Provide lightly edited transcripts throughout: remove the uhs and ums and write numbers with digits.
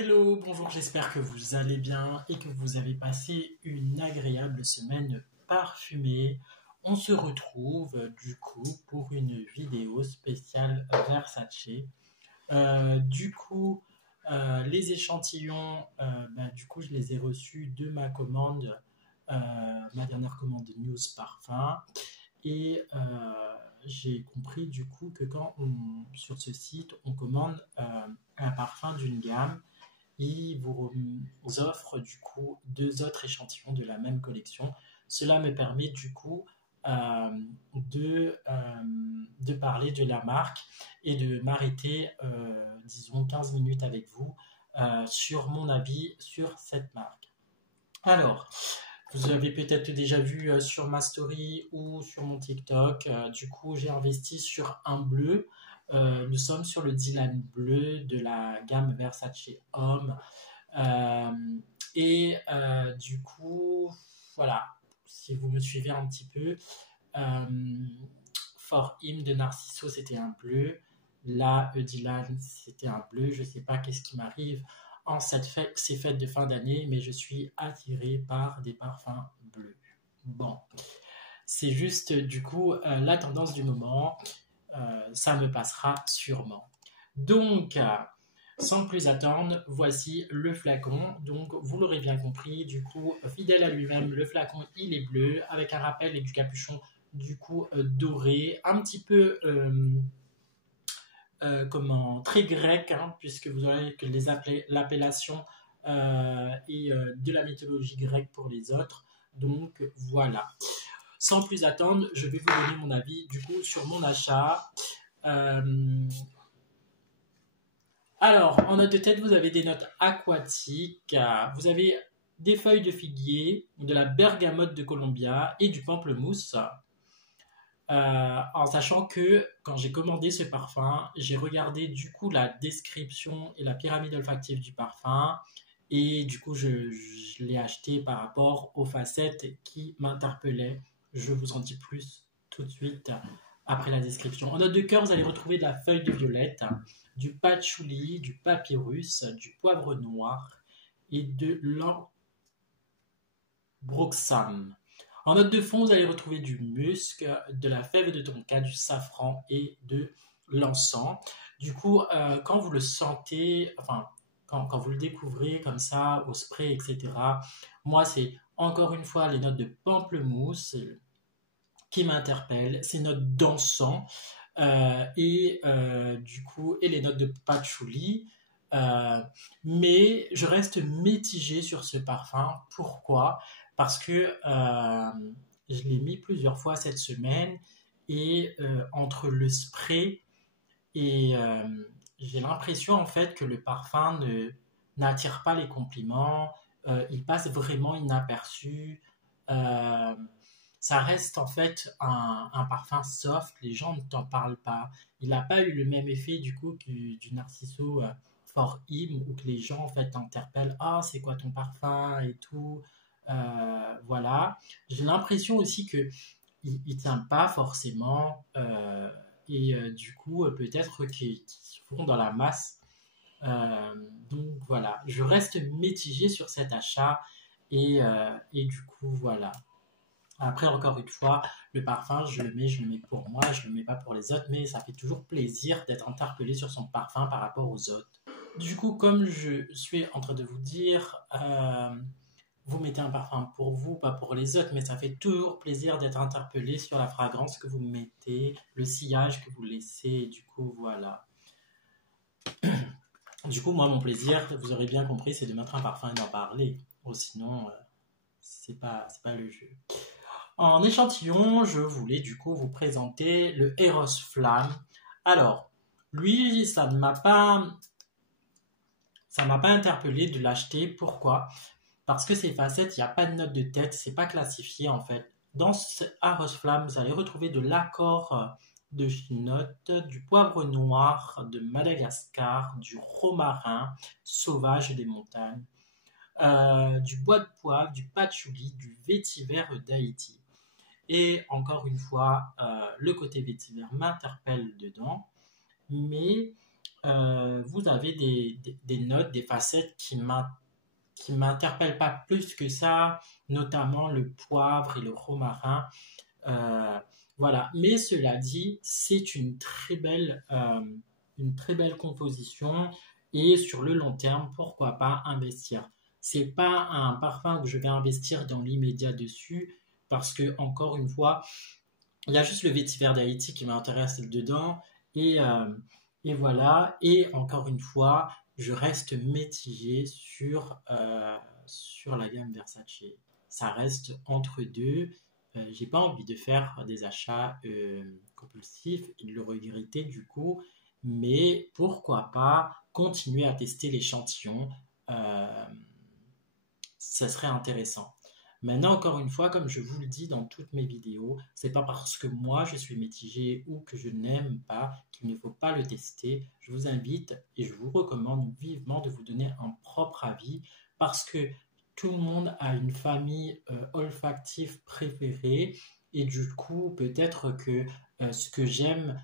Hello, bonjour, j'espère que vous allez bien et que vous avez passé une agréable semaine parfumée. On se retrouve du coup pour une vidéo spéciale Versace. Les échantillons, je les ai reçus de ma commande, ma dernière commande News Parfum. Et j'ai compris du coup que sur ce site, on commande un parfum d'une gamme, ils vous offrent du coup deux autres échantillons de la même collection. Cela me permet du coup euh, de parler de la marque et de m'arrêter, disons, 15 minutes avec vous sur mon avis sur cette marque. Alors, vous avez peut-être déjà vu sur ma story ou sur mon TikTok. Du coup, j'ai investi sur un bleu. Nous sommes sur le Dylan bleu de la gamme Versace Homme. Euh, du coup, voilà, si vous me suivez un petit peu, euh, For Him de Narciso, c'était un bleu. Là, Dylan, c'était un bleu. Je ne sais pas qu'est-ce qui m'arrive en ces fêtes de fin d'année, mais je suis attiré par des parfums bleus. Bon, c'est juste du coup la tendance du moment. Ça me passera sûrement. Donc, sans plus attendre, voici le flacon. Donc, vous l'aurez bien compris, du coup, fidèle à lui-même, le flacon, il est bleu, avec un rappel et du capuchon, du coup, doré, un petit peu, très grec, hein, puisque vous aurez que l'appellation de la mythologie grecque pour les autres. Donc, voilà. Sans plus attendre, je vais vous donner mon avis, du coup, sur mon achat. Alors, en note de tête, vous avez des notes aquatiques, vous avez des feuilles de figuier, de la bergamote de Colombia et du pamplemousse. En sachant que quand j'ai commandé ce parfum, j'ai regardé du coup la description et la pyramide olfactive du parfum. Et du coup, je l'ai acheté par rapport aux facettes qui m'interpellaient. Je vous en dis plus tout de suite après la description. En note de cœur, vous allez retrouver de la feuille de violette, du patchouli, du papyrus, du poivre noir et de l'ambroxam. En note de fond, vous allez retrouver du musc, de la fève de tonka, du safran et de l'encens. Du coup, quand vous le sentez, enfin, quand vous le découvrez comme ça, au spray, etc., moi, c'est encore une fois les notes de pamplemousse qui m'interpellent, ces notes d'encens et les notes de patchouli. Mais je reste mitigé sur ce parfum. Pourquoi? Parce que je l'ai mis plusieurs fois cette semaine et entre le spray et j'ai l'impression en fait que le parfum n'attire pas les compliments, il passe vraiment inaperçu. Euh, Ça reste en fait un parfum soft, les gens ne t'en parlent pas. Il n'a pas eu le même effet du coup du Narciso For Him où que les gens en fait t'interpellent, ah c'est quoi ton parfum et tout. Voilà. J'ai l'impression aussi que il tient pas forcément du coup peut-être qu'ils se font dans la masse. Donc voilà, je reste mitigé sur cet achat et du coup voilà. Après, encore une fois, le parfum, je le mets pour moi, je le mets pas pour les autres, mais ça fait toujours plaisir d'être interpellé sur son parfum par rapport aux autres. Du coup, comme je suis en train de vous dire, vous mettez un parfum pour vous, pas pour les autres, mais ça fait toujours plaisir d'être interpellé sur la fragrance que vous mettez, le sillage que vous laissez, du coup, voilà. Du coup, moi, mon plaisir, vous aurez bien compris, c'est de mettre un parfum et d'en parler. Ou sinon, c'est pas le jeu. En échantillon, je voulais du coup vous présenter le Eros Flamme. Alors, lui, ça m'a pas interpellé de l'acheter. Pourquoi? Parce que ces facettes, il n'y a pas de note de tête, c'est pas classifié en fait. Dans ce Eros Flamme, vous allez retrouver de l'accord de chinote, du poivre noir de Madagascar, du romarin sauvage des montagnes, du bois de poivre, du patchouli, du vétiver d'Haïti. Et encore une fois, le côté vétérinaire m'interpelle dedans, mais vous avez des notes, des facettes qui m'interpellent pas plus que ça, notamment le poivre et le romarin. Euh, voilà. Mais cela dit, c'est une très belle composition et sur le long terme, pourquoi pas investir. C'est pas un parfum que je vais investir dans l'immédiat dessus parce que encore une fois, il y a juste le vétiver d'Haïti qui m'intéresse dedans et et voilà. Et encore une fois, je reste mitigé sur la gamme Versace. Ça reste entre deux. J'ai pas envie de faire des achats compulsifs et de le regretter du coup, mais pourquoi pas continuer à tester l'échantillon. euh, Ça serait intéressant. Maintenant, encore une fois, comme je vous le dis dans toutes mes vidéos, c'est pas parce que moi je suis mitigé ou que je n'aime pas qu'il ne faut pas le tester. Je vous invite et je vous recommande vivement de vous donner un propre avis parce que tout le monde a une famille olfactive préférée et du coup, peut-être que ce que j'aime,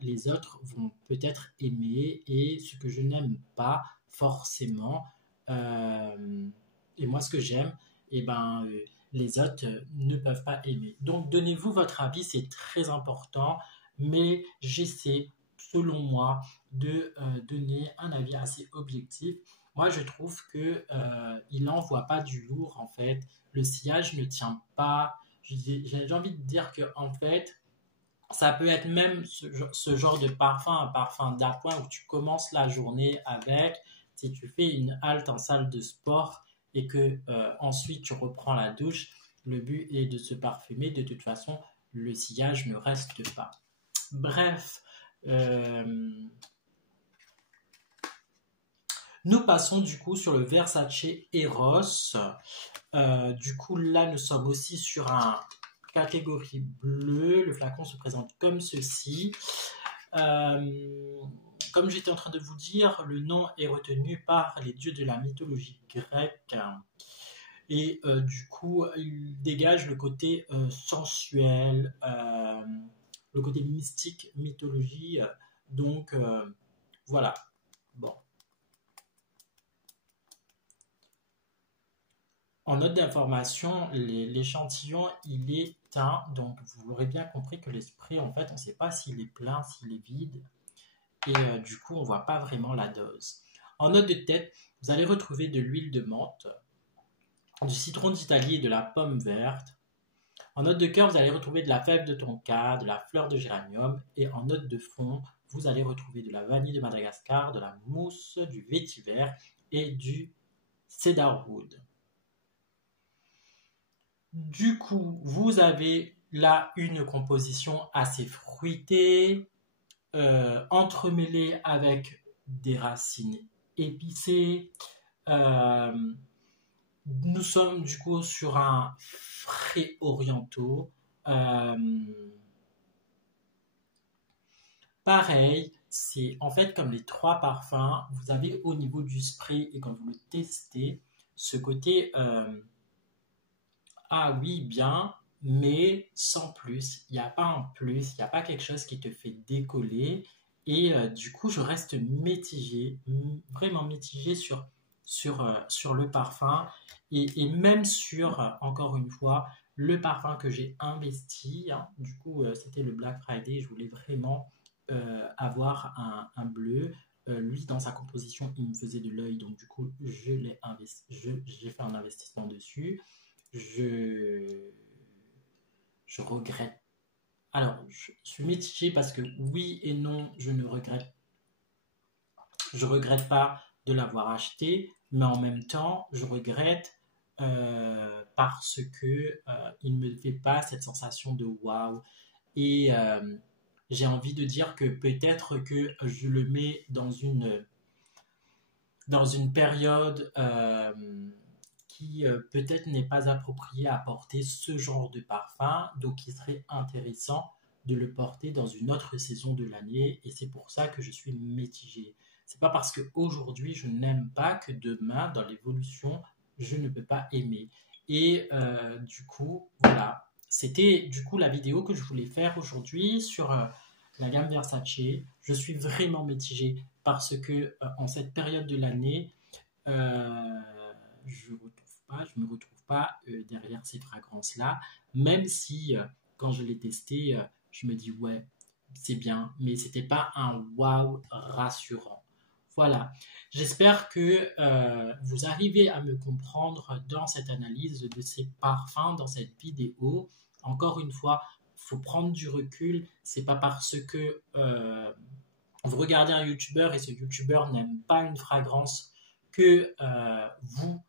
les autres vont peut-être aimer et ce que je n'aime pas forcément. euh, et moi, ce que j'aime, eh ben, les autres ne peuvent pas aimer. Donc, donnez-vous votre avis, c'est très important, mais j'essaie, selon moi, de donner un avis assez objectif. Moi, je trouve que il n'envoie pas du lourd, en fait. Le sillage ne tient pas. J'ai envie de dire que, en fait, ça peut être même ce genre de parfum, un parfum d'appoint où tu commences la journée avec, si tu fais une halte en salle de sport et que ensuite tu reprends la douche, le but est de se parfumer. De toute façon, le sillage ne reste pas. Bref, euh, nous passons du coup sur le Versace Eros. Du coup, là, nous sommes aussi sur un catégorie bleue. Le flacon se présente comme ceci. Euh, Comme j'étais en train de vous dire, le nom est retenu par les dieux de la mythologie grecque. Et du coup, il dégage le côté sensuel, le côté mystique, mythologie. Donc, voilà. Bon. En note d'information, l'échantillon, il est teint. Donc, vous l'aurez bien compris que l'esprit, en fait, on ne sait pas s'il est plein, s'il est vide. Et du coup, on ne voit pas vraiment la dose. En note de tête, vous allez retrouver de l'huile de menthe, du citron d'Italie et de la pomme verte. En note de cœur, vous allez retrouver de la fève de tonka, de la fleur de géranium. Et en note de fond, vous allez retrouver de la vanille de Madagascar, de la mousse, du vétiver et du cedarwood. Du coup, vous avez là une composition assez fruitée, entremêlée avec des racines épicées. Euh, Nous sommes du coup sur un frais orientaux. Euh, Pareil, c'est en fait comme les trois parfums, vous avez au niveau du spray et quand vous le testez, ce côté ah oui, bien, mais sans plus. Il n'y a pas un plus, il n'y a pas quelque chose qui te fait décoller. Et du coup, je reste mitigé, vraiment mitigé sur le parfum et même sur, encore une fois, le parfum que j'ai investi, hein. Du coup, c'était le Black Friday, je voulais vraiment avoir un bleu. Lui, dans sa composition, il me faisait de l'œil, donc du coup, j'ai fait un investissement dessus. Je, je regrette. Alors, je suis mitigé parce que oui et non, je regrette pas de l'avoir acheté, mais en même temps, je regrette parce que il me fait pas cette sensation de waouh. Et j'ai envie de dire que peut-être que je le mets dans une période qui peut-être n'est pas appropriée à porter ce genre de parfum, donc il serait intéressant de le porter dans une autre saison de l'année, et c'est pour ça que je suis mitigé. C'est pas parce qu'aujourd'hui je n'aime pas que demain, dans l'évolution, je ne peux pas aimer. Et du coup, voilà. C'était du coup la vidéo que je voulais faire aujourd'hui sur la gamme Versace. Je suis vraiment mitigé parce que en cette période de l'année, je me retrouve pas derrière ces fragrances-là, même si quand je l'ai testé, je me dis ouais, c'est bien, mais c'était pas un wow rassurant. Voilà, j'espère que vous arrivez à me comprendre dans cette analyse de ces parfums, dans cette vidéo. Encore une fois, il faut prendre du recul. C'est pas parce que vous regardez un YouTuber et ce YouTuber n'aime pas une fragrance que vous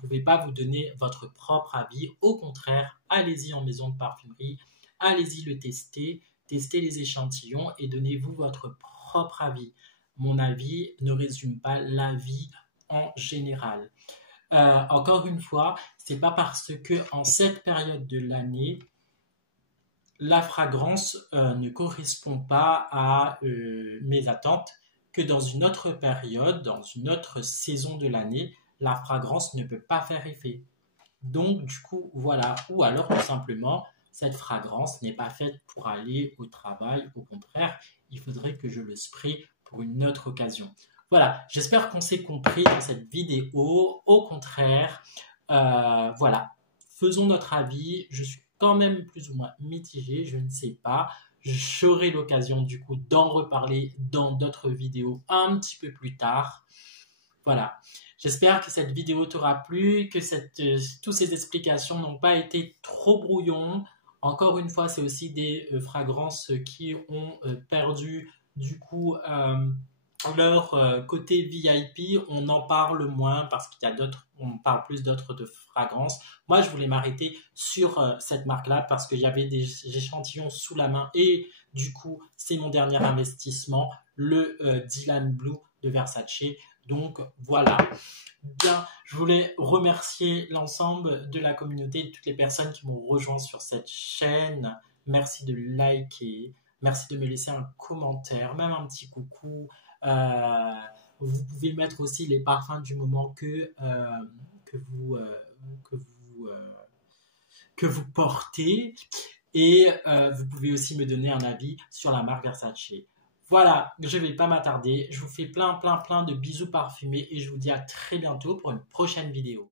pouvez pas vous donner votre propre avis. Au contraire, allez-y en maison de parfumerie, allez-y le tester, testez les échantillons et donnez-vous votre propre avis. Mon avis ne résume pas l'avis en général. Encore une fois, c'est pas parce que en cette période de l'année, la fragrance ne correspond pas à mes attentes que dans une autre période, dans une autre saison de l'année, la fragrance ne peut pas faire effet. Donc, du coup, voilà. Ou alors, tout simplement, cette fragrance n'est pas faite pour aller au travail. Au contraire, il faudrait que je le spraye pour une autre occasion. Voilà, j'espère qu'on s'est compris dans cette vidéo. Au contraire, voilà, faisons notre avis. Je suis quand même plus ou moins mitigé, je ne sais pas. J'aurai l'occasion du coup d'en reparler dans d'autres vidéos un petit peu plus tard. Voilà. J'espère que cette vidéo t'aura plu, que toutes ces explications n'ont pas été trop brouillons. Encore une fois, c'est aussi des fragrances qui ont perdu du coup leur côté VIP. On en parle moins parce qu'il y a d'autres, on parle plus d'autres de fragrances. Moi, je voulais m'arrêter sur cette marque-là parce qu'il y avait des échantillons sous la main et du coup, c'est mon dernier investissement, le Dylan Blue de Versace. Donc voilà, bien, je voulais remercier l'ensemble de la communauté et toutes les personnes qui m'ont rejoint sur cette chaîne. Merci de liker, merci de me laisser un commentaire, même un petit coucou. Vous pouvez mettre aussi les parfums du moment que vous portez et vous pouvez aussi me donner un avis sur la marque Versace. Voilà, je ne vais pas m'attarder. Je vous fais plein de bisous parfumés et je vous dis à très bientôt pour une prochaine vidéo.